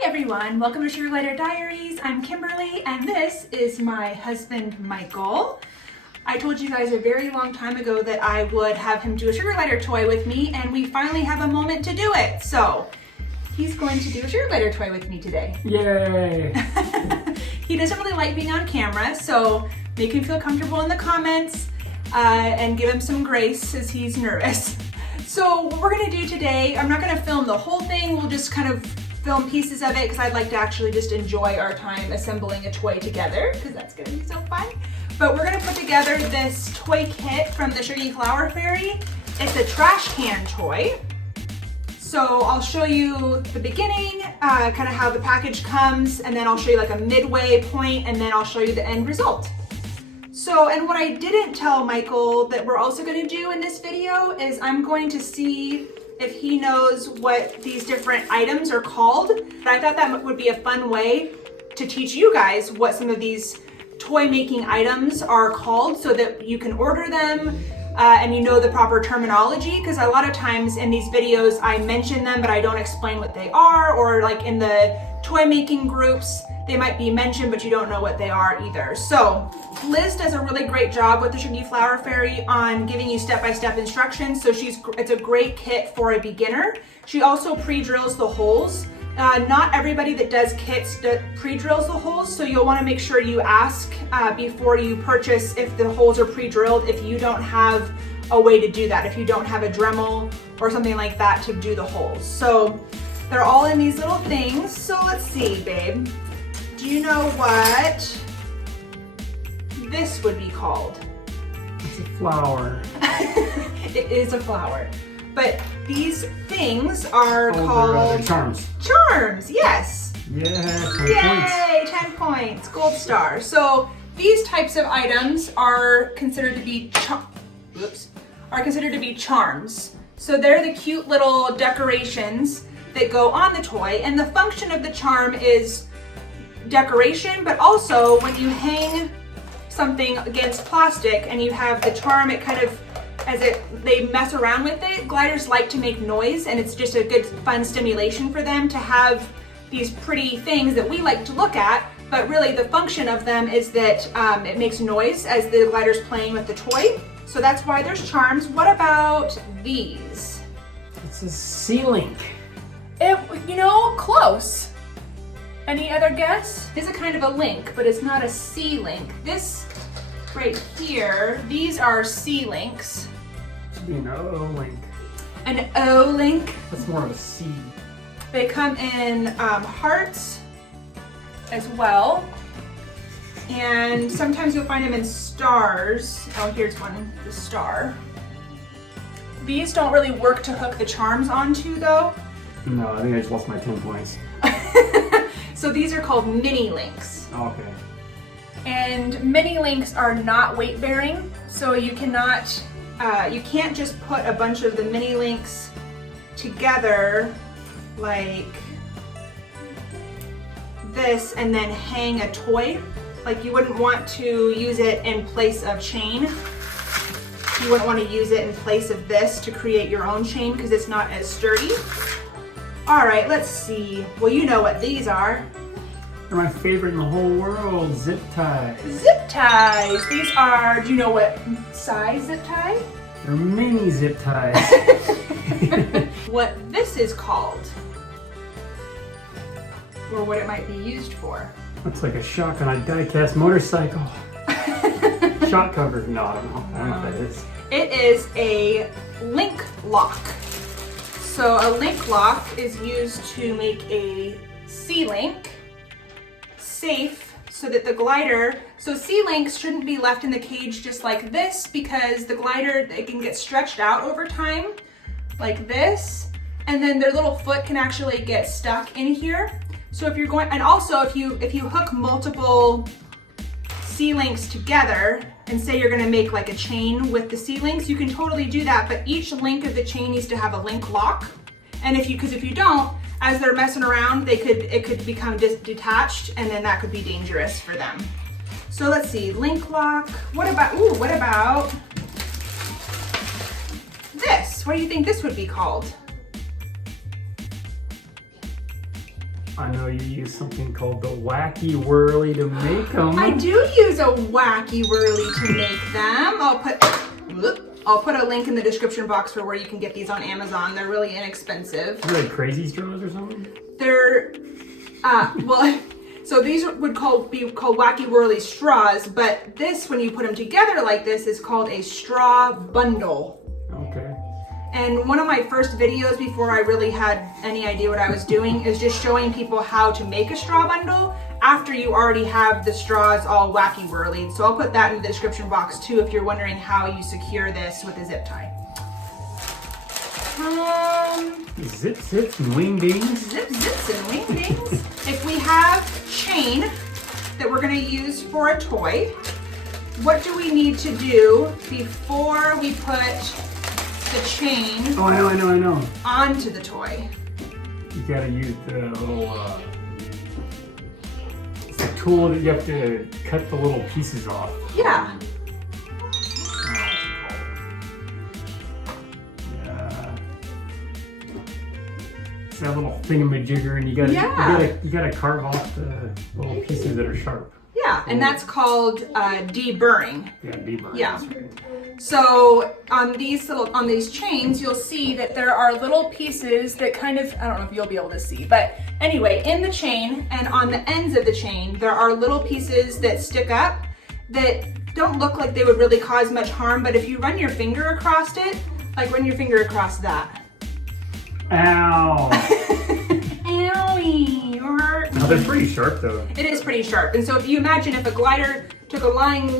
Hi everyone, welcome to Sugar Glider Diaries. I'm Kimberly and this is my husband Michael. I told you guys a very long time ago that I would have him do a sugar glider toy with me and we finally have a moment to do it. So he's going to do a sugar glider toy with me today. Yay! He doesn't really like being on camera, so make him feel comfortable in the comments and give him some grace as he's nervous. So what we're gonna do today, I'm not gonna film the whole thing, we'll just kind of film pieces of it because I'd like to actually just enjoy our time assembling a toy together because that's gonna be so fun. But we're gonna put together this toy kit from the Suggie Flower Fairy. It's a trash can toy. So I'll show you the beginning, kind of how the package comes, and then I'll show you like a midway point, and then I'll show you the end result. So, and what I didn't tell Michael that we're also going to do in this video is I'm going to see if he knows what these different items are called. I thought that would be a fun way to teach you guys what some of these toy making items are called so that you can order them and you know the proper terminology, because a lot of times in these videos I mention them but I don't explain what they are, or like in the toy making groups they might be mentioned but you don't know what they are either. So Liz does a really great job with the Suggie Flower Fairy on giving you step-by-step instructions, so it's a great kit for a beginner. She also pre-drills the holes. Not everybody that does kits pre-drills the holes, so you'll want to make sure you ask before you purchase if the holes are pre-drilled if you don't have a way to do that, if you don't have a Dremel or something like that to do the holes. So they're all in these little things. So let's see, babe. Do you know what this would be called? It's a flower. It is a flower. But these things are called charms. Charms, yes. Yeah, 10 Yay, points. 10 points, gold star. So these types of items are considered to be charms. So they're the cute little decorations that go on the toy, and the function of the charm is decoration, but also when you hang something against plastic and you have the charm, it kind of, they mess around with it, gliders like to make noise, and it's just a good fun stimulation for them to have these pretty things that we like to look at, but really the function of them is that it makes noise as the glider's playing with the toy. So that's why there's charms. What about these? It's a C-link. You know, close. Any other guess? It's a kind of a link, but it's not a C-link. This right here, these are C-links. Should be an O-link. An O-link. That's more of a C. They come in hearts as well. And sometimes you'll find them in stars. Oh, here's one, the star. These don't really work to hook the charms onto though. No, I think I just lost my 10 points. So these are called mini links. Okay. And mini links are not weight bearing, so you cannot, you can't just put a bunch of the mini links together like this and then hang a toy. Like you wouldn't want to use it in place of chain. You wouldn't want to use it in place of this to create your own chain because it's not as sturdy. All right, let's see. Well, you know what these are. They're my favorite in the whole world, zip ties. Zip ties. These are, do you know what size zip tie? They're mini zip ties. What this is called, or what it might be used for. Looks like a shock on a die-cast motorcycle. Shock cover. No, I don't know what that is. It is a link lock. So a link lock is used to make a C-link safe so that the glider, so C-links shouldn't be left in the cage just like this because the glider, it can get stretched out over time like this, and then their little foot can actually get stuck in here. So if you're going, and also if you hook multiple C-links together and say you're gonna make like a chain with the C-links, you can totally do that, but each link of the chain needs to have a link lock. And because if you don't, as they're messing around, it could become detached, and then that could be dangerous for them. So let's see, link lock. What about this? What do you think this would be called? I know you use something called the wacky whirly to make them. I do use a wacky whirly to make them. I'll put a link in the description box for where you can get these on Amazon. They're really inexpensive. Are they like crazy straws or something? They're, well, so these would be called wacky whirly straws, but this, when you put them together like this, is called a straw bundle. Okay. And one of my first videos before I really had any idea what I was doing is just showing people how to make a straw bundle after you already have the straws all wacky whirly. So I'll put that in the description box too if you're wondering how you secure this with a zip tie. Zip zips and wing dings. Zip zips and wing dings. If we have chain that we're going to use for a toy, what do we need to do before we put the chain I know. onto the toy? You gotta use the little it's a tool that you have to cut the little pieces off. Yeah. It's that little thingamajigger, and you gotta carve off the little pieces that are sharp. Yeah, and that's called deburring. Yeah, deburring. Yeah. So on these chains, you'll see that there are little pieces that kind of, I don't know if you'll be able to see, but anyway, in the chain and on the ends of the chain, there are little pieces that stick up that don't look like they would really cause much harm, but if you run your finger across it, like run your finger across that. Ow! Owie, you hurt. No, they're pretty sharp though. It is pretty sharp. And so if you imagine if a glider took a flying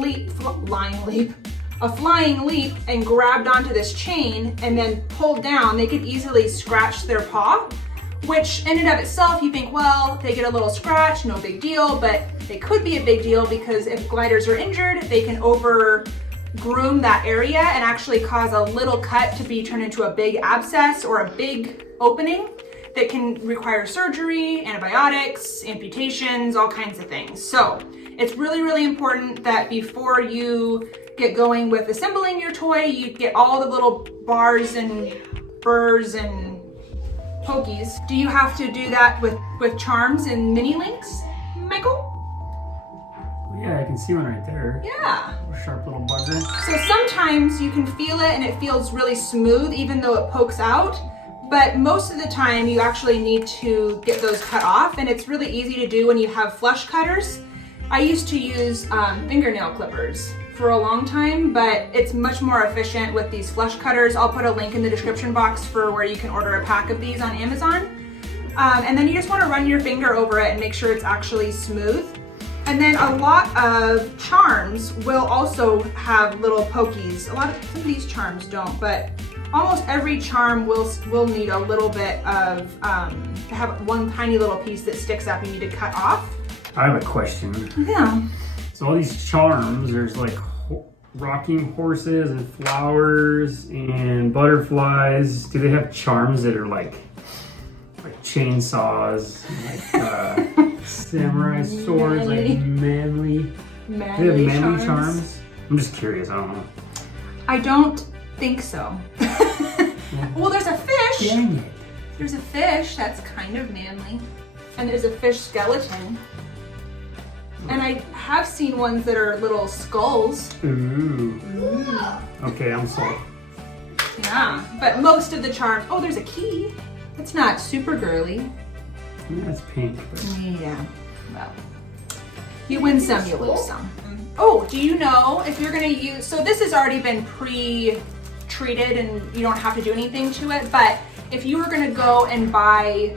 leap and grabbed onto this chain and then pulled down, they could easily scratch their paw, which in and of itself, you think, well, they get a little scratch, no big deal, but it could be a big deal because if gliders are injured, they can over groom that area and actually cause a little cut to be turned into a big abscess or a big opening that can require surgery, antibiotics, amputations, all kinds of things. So it's really, really important that before you get going with assembling your toy, you get all the little bars and burrs and pokies. Do you have to do that with charms and mini links, Michael? Yeah, I can see one right there. Yeah. A sharp little bugger. So sometimes you can feel it and it feels really smooth even though it pokes out. But most of the time you actually need to get those cut off, and it's really easy to do when you have flush cutters. I used to use fingernail clippers for a long time, but it's much more efficient with these flush cutters. I'll put a link in the description box for where you can order a pack of these on Amazon. And then you just want to run your finger over it and make sure it's actually smooth. And then a lot of charms will also have little pokies. Some of these charms don't, but almost every charm will need a little bit of, have one tiny little piece that sticks up you need to cut off. I have a question. Yeah. So all these charms, there's like rocking horses and flowers and butterflies. Do they have charms that are like chainsaws, like samurai swords, like manly? Do they have manly charms? I'm just curious, I don't know. I don't think so. Well, there's a fish. Dang it. There's a fish that's kind of manly. And there's a fish skeleton. And I have seen ones that are little skulls. Ooh. Okay, I'm sold. Yeah, but most of the charms, oh, there's a key. It's not super girly. Yeah, it's pink. But... Yeah, well, you win some, you lose some. Oh, do you know if you're gonna use, so this has already been pre-treated and you don't have to do anything to it, but if you were gonna go and buy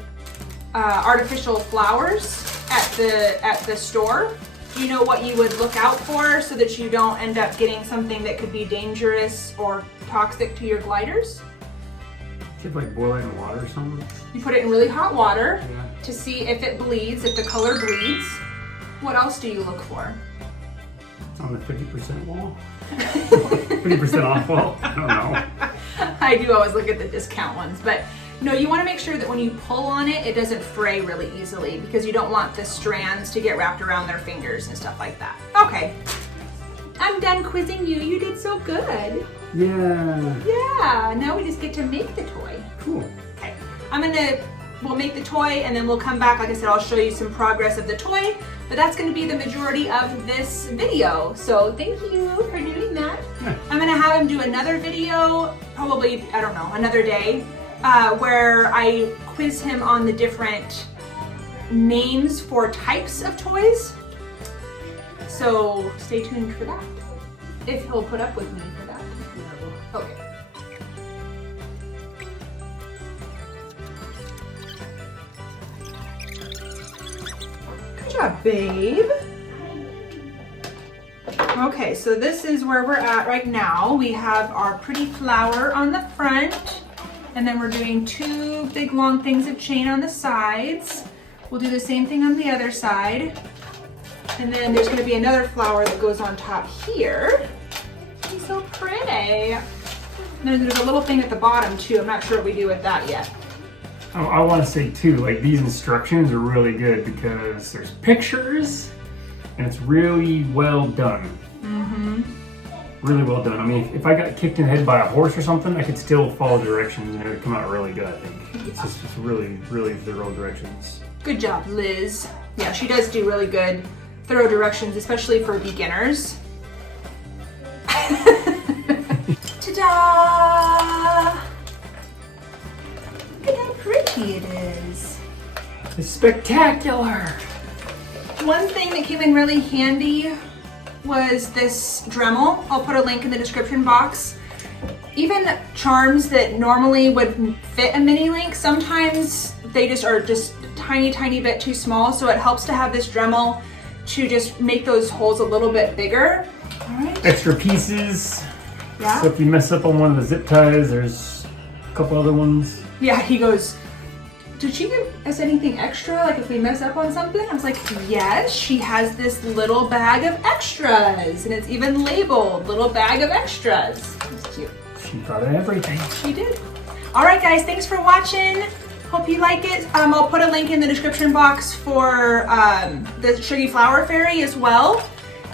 artificial flowers at the store, do you know what you would look out for so that you don't end up getting something that could be dangerous or toxic to your gliders? Should like boil it in water or something? You put it in really hot water Yeah. to see if it bleeds, if the color bleeds. What else do you look for? It's on the 50% wall? 50% off wall? I don't know. I do always look at the discount ones, but no, you want to make sure that when you pull on it, it doesn't fray really easily because you don't want the strands to get wrapped around their fingers and stuff like that. Okay, I'm done quizzing you. You did so good. Yeah. Yeah, now we just get to make the toy. Cool. Okay, I'm gonna we'll make the toy and then we'll come back. Like I said, I'll show you some progress of the toy, but that's gonna be the majority of this video. So thank you for doing that. Yeah. I'm gonna have him do another video, probably, I don't know, another day, where I quiz him on the different names for types of toys. So stay tuned for that. If he'll put up with me for that. Okay. Good job, babe. Okay, so this is where we're at right now. We have our pretty flower on the front, and then we're doing 2 big long things of chain on the sides. We'll do the same thing on the other side. And then there's gonna be another flower that goes on top here. It's so pretty. And then there's a little thing at the bottom too. I'm not sure what we do with that yet. I want to say too, like these instructions are really good because there's pictures and it's really well done. Mm-hmm. Really well done. I mean, if I got kicked in the head by a horse or something, I could still follow directions and it would come out really good, I think. It's just really, really thorough directions. Good job, Liz. Yeah, she does do really good, thorough directions, especially for beginners. Ta-da! Look at how pretty it is. It's spectacular. One thing that came in really handy was this Dremel. I'll put a link in the description box. Even charms that normally would fit a mini link, sometimes they just are just a tiny bit too small, so it helps to have this Dremel to just make those holes a little bit bigger. All right. Extra pieces. Yeah. So if you mess up on one of the zip ties, there's a couple other ones. Yeah, he goes, did she give us anything extra, like if we mess up on something? I was like, yes, she has this little bag of extras, and it's even labeled, little bag of extras. It's cute. She thought of everything. She did. All right, guys, thanks for watching. Hope you like it. I'll put a link in the description box for the Suggie Flower Fairy as well,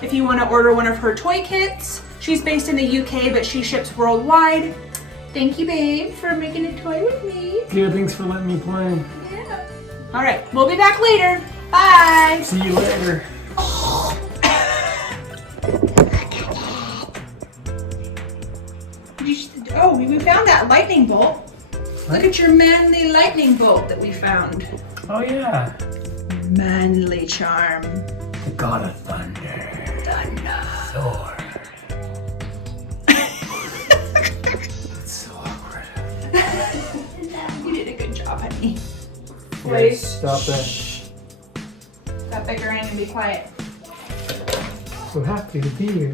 if you want to order one of her toy kits. She's based in the UK, but she ships worldwide. Thank you, babe, for making a toy with me. Yeah, thanks for letting me play. Yeah. All right, we'll be back later. Bye. See you later. Oh, we found that lightning bolt. Look at your manly lightning bolt that we found. Oh yeah. Manly charm. The god of thunder. Thunder. Thor. It's so awkward. You did a good job, honey. Yeah, stop that. Stop bickering and be quiet. So happy to be here.